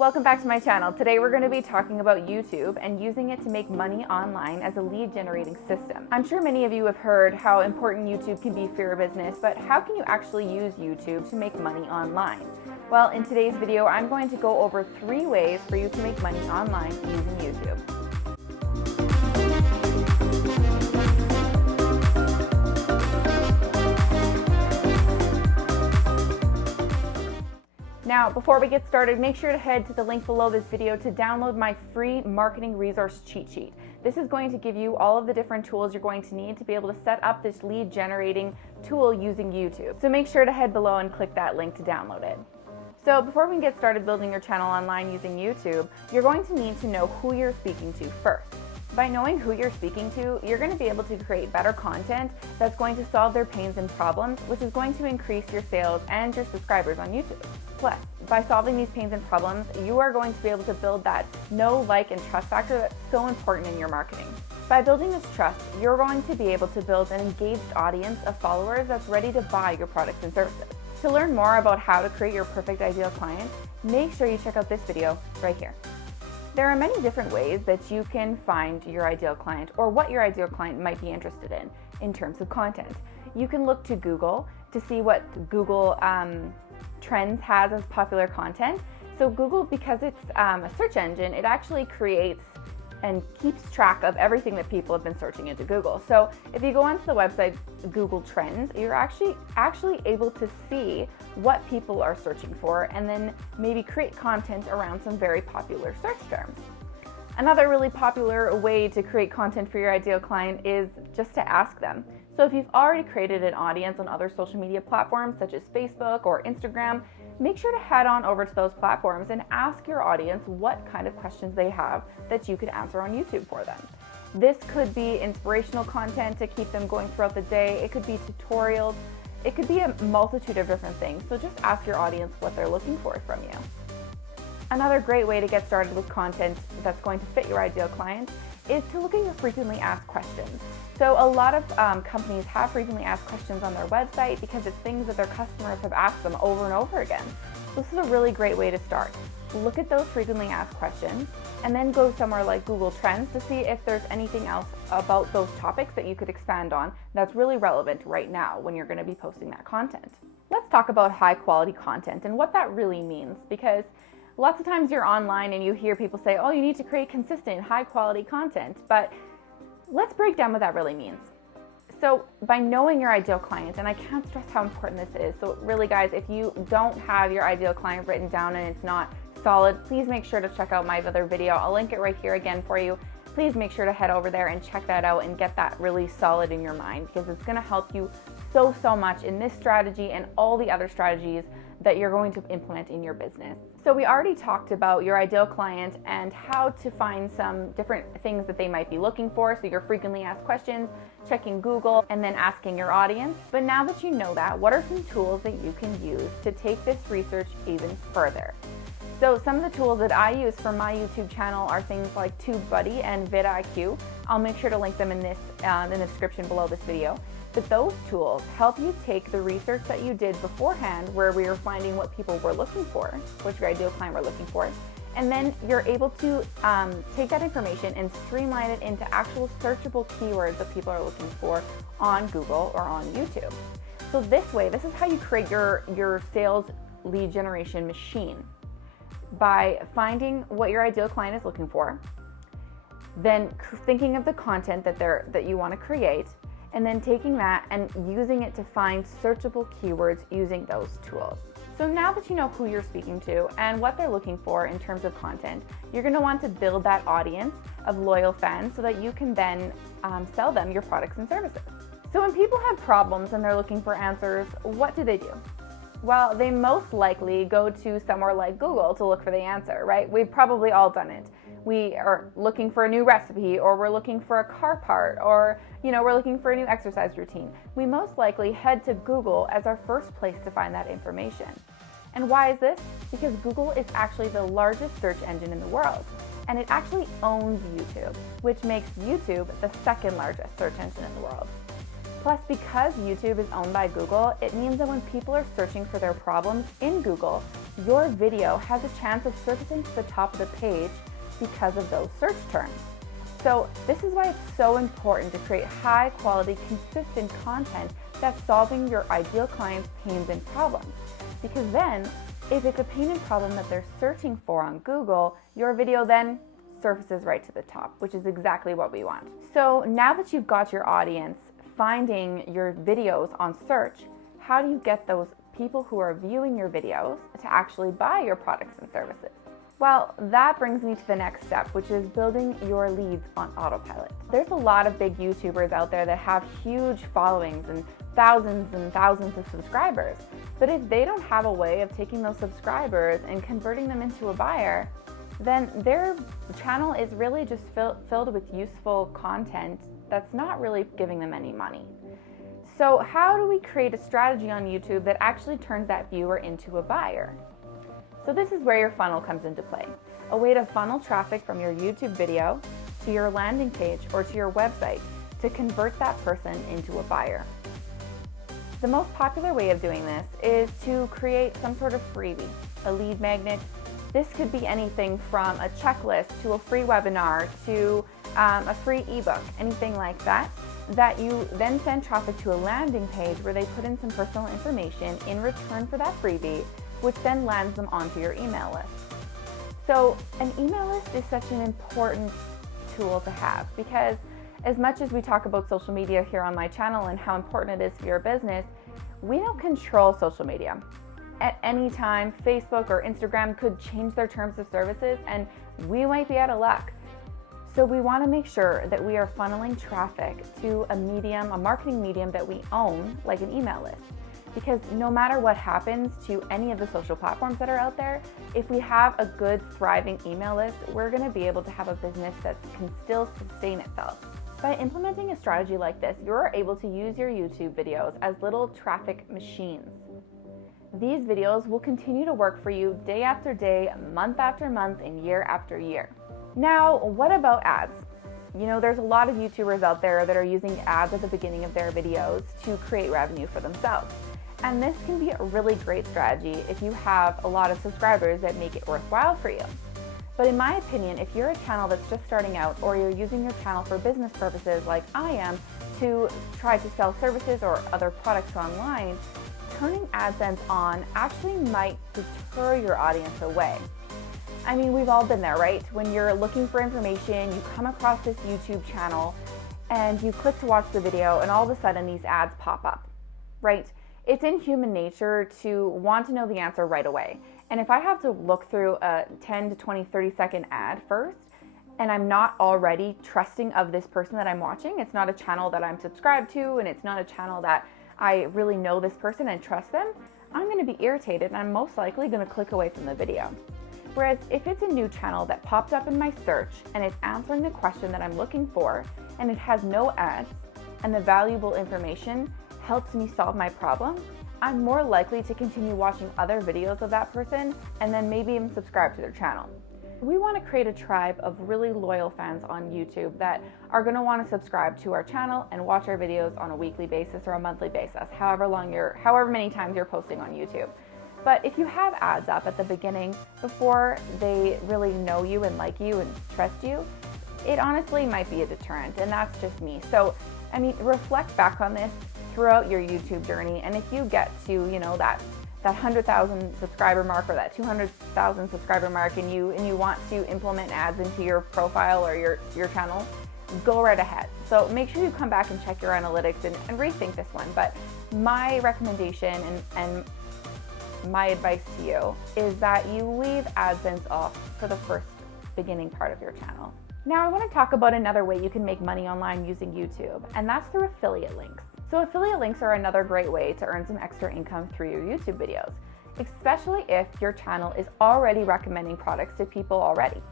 Welcome back to my channel. Today we're going to be talking about YouTube and using it to make money online as a lead generating system. I'm sure many of you have heard how important YouTube can be for your business, but how can you actually use YouTube to make money online? Well, in today's video, I'm going to go over 3 ways for you to make money online using YouTube. Now, before we get started, make sure to head to the link below this video to download my free marketing resource cheat sheet. This is going to give you all of the different tools you're going to need to be able to set up this lead generating tool using YouTube. So make sure to head below and click that link to download it. So before we can get started building your channel online using YouTube, you're going to need to know who you're speaking to first. By knowing who you're speaking to, you're going to be able to create better content that's going to solve their pains and problems, which is going to increase your sales and your subscribers on YouTube. Plus, by solving these pains and problems, you are going to be able to build that know, like, and trust factor that's so important in your marketing. By building this trust, you're going to be able to build an engaged audience of followers that's ready to buy your products and services. To learn more about how to create your perfect ideal client, make sure you check out this video right here. There are many different ways that you can find your ideal client or what your ideal client might be interested in terms of content. You can look to Google to see what Google Trends has as popular content. So Google, because it's a search engine, it actually creates and keeps track of everything that people have been searching into Google. So if you go onto the website Google Trends, you're actually able to see what people are searching for and then maybe create content around some very popular search terms. Another really popular way to create content for your ideal client is just to ask them. So if you've already created an audience on other social media platforms such as Facebook or Instagram, make sure to head on over to those platforms and ask your audience what kind of questions they have that you could answer on YouTube for them. This could be inspirational content to keep them going throughout the day. It could be tutorials. It could be a multitude of different things. So just ask your audience what they're looking for from you. Another great way to get started with content that's going to fit your ideal client is to look at your frequently asked questions. So a lot of companies have frequently asked questions on their website because it's things that their customers have asked them over and over again. This is a really great way to start. Look at those frequently asked questions and then go somewhere like Google Trends to see if there's anything else about those topics that you could expand on that's really relevant right now when you're going to be posting that content. Let's talk about high quality content and what that really means, because lots of times you're online and you hear people say, oh, you need to create consistent, high quality content, but let's break down what that really means. So by knowing your ideal client, and I can't stress how important this is, so really guys, if you don't have your ideal client written down and it's not solid, please make sure to check out my other video. I'll link it right here again for you. Please make sure to head over there and check that out and get that really solid in your mind, because it's going to help you so much in this strategy and all the other strategies that you're going to implement in your business. So we already talked about your ideal client and how to find some different things that they might be looking for. So your frequently asked questions, checking Google, and then asking your audience. But now that you know that, what are some tools that you can use to take this research even further? So some of the tools that I use for my YouTube channel are things like TubeBuddy and vidIQ. I'll make sure to link them in the description below this video. But those tools help you take the research that you did beforehand, where we were finding what people were looking for, what your ideal client were looking for, and then you're able to take that information and streamline it into actual searchable keywords that people are looking for on Google or on YouTube. So this way, this is how you create your sales lead generation machine. By finding what your ideal client is looking for, then thinking of the content that you want to create, and then taking that and using it to find searchable keywords using those tools. So now that you know who you're speaking to and what they're looking for in terms of content, you're going to want to build that audience of loyal fans so that you can then sell them your products and services. So when people have problems and they're looking for answers, what do? Well, they most likely go to somewhere like Google to look for the answer, right? We've probably all done it. We are looking for a new recipe, or we're looking for a car part, or we're looking for a new exercise routine. We most likely head to Google as our first place to find that information. And why is this? Because Google is actually the largest search engine in the world, and it actually owns YouTube, which makes YouTube the second largest search engine in the world. Plus, because YouTube is owned by Google, it means that when people are searching for their problems in Google, your video has a chance of surfacing to the top of the page because of those search terms. So this is why it's so important to create high quality, consistent content that's solving your ideal client's pains and problems. Because then, if it's a pain and problem that they're searching for on Google, your video then surfaces right to the top, which is exactly what we want. So now that you've got your audience finding your videos on search, how do you get those people who are viewing your videos to actually buy your products and services? Well, that brings me to the next step, which is building your leads on autopilot. There's a lot of big YouTubers out there that have huge followings and thousands of subscribers. But if they don't have a way of taking those subscribers and converting them into a buyer, then their channel is really just filled with useful content that's not really giving them any money. So how do we create a strategy on YouTube that actually turns that viewer into a buyer? So this is where your funnel comes into play. A way to funnel traffic from your YouTube video to your landing page or to your website to convert that person into a buyer. The most popular way of doing this is to create some sort of freebie, a lead magnet. This could be anything from a checklist to a free webinar to a free ebook, anything like that, that you then send traffic to a landing page where they put in some personal information in return for that freebie, which then lands them onto your email list. So an email list is such an important tool to have because as much as we talk about social media here on my channel and how important it is for your business, we don't control social media. At any time, Facebook or Instagram could change their terms of services and we might be out of luck. So we want to make sure that we are funneling traffic to a marketing medium that we own, like an email list. Because no matter what happens to any of the social platforms that are out there, if we have a good, thriving email list, we're going to be able to have a business that can still sustain itself. By implementing a strategy like this, you're able to use your YouTube videos as little traffic machines. These videos will continue to work for you day after day, month after month, and year after year. Now, what about ads? You know, there's a lot of YouTubers out there that are using ads at the beginning of their videos to create revenue for themselves. And this can be a really great strategy if you have a lot of subscribers that make it worthwhile for you. But in my opinion, if you're a channel that's just starting out or you're using your channel for business purposes like I am to try to sell services or other products online, turning AdSense on actually might deter your audience away. I mean, we've all been there, right? When you're looking for information, you come across this YouTube channel and you click to watch the video and all of a sudden these ads pop up, right? It's in human nature to want to know the answer right away. And if I have to look through a 10 to 20, 30-second ad first, and I'm not already trusting of this person that I'm watching, it's not a channel that I'm subscribed to, and it's not a channel that I really know this person and trust them, I'm going to be irritated and I'm most likely going to click away from the video. Whereas if it's a new channel that pops up in my search and it's answering the question that I'm looking for, and it has no ads, and the valuable information helps me solve my problem, I'm more likely to continue watching other videos of that person and then maybe even subscribe to their channel. We want to create a tribe of really loyal fans on YouTube that are going to want to subscribe to our channel and watch our videos on a weekly basis or a monthly basis, however many times you're posting on YouTube. But if you have ads up at the beginning before they really know you and like you and trust you, it honestly might be a deterrent, and that's just me. So, I mean, reflect back on this throughout your YouTube journey, and if you get to, you know, that 100,000 subscriber mark or that 200,000 subscriber mark and you want to implement ads into your profile or your channel, go right ahead. So make sure you come back and check your analytics and rethink this one. But my recommendation and my advice to you is that you leave AdSense off for the first beginning part of your channel. Now I want to talk about another way you can make money online using YouTube, and that's through affiliate links. So affiliate links are another great way to earn some extra income through your YouTube videos, especially if your channel is already recommending products to people already.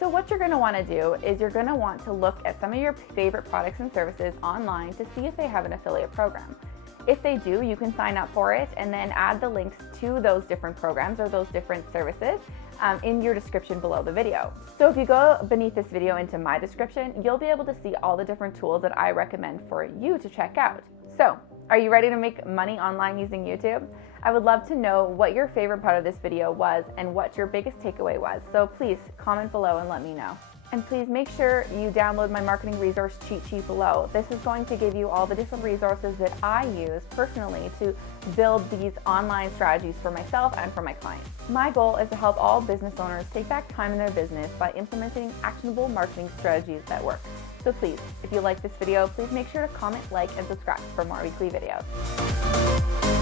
So what you're going to want to do is you're going to want to look at some of your favorite products and services online to see if they have an affiliate program. If they do, you can sign up for it and then add the links to those different programs or those different services in your description below the video. So if you go beneath this video into my description, you'll be able to see all the different tools that I recommend for you to check out. So, are you ready to make money online using YouTube? I would love to know what your favorite part of this video was and what your biggest takeaway was. So please comment below and let me know. And please make sure you download my marketing resource cheat sheet below. This is going to give you all the different resources that I use personally to build these online strategies for myself and for my clients. My goal is to help all business owners take back time in their business by implementing actionable marketing strategies that work. So please, if you like this video, please make sure to comment, like, and subscribe for more weekly videos.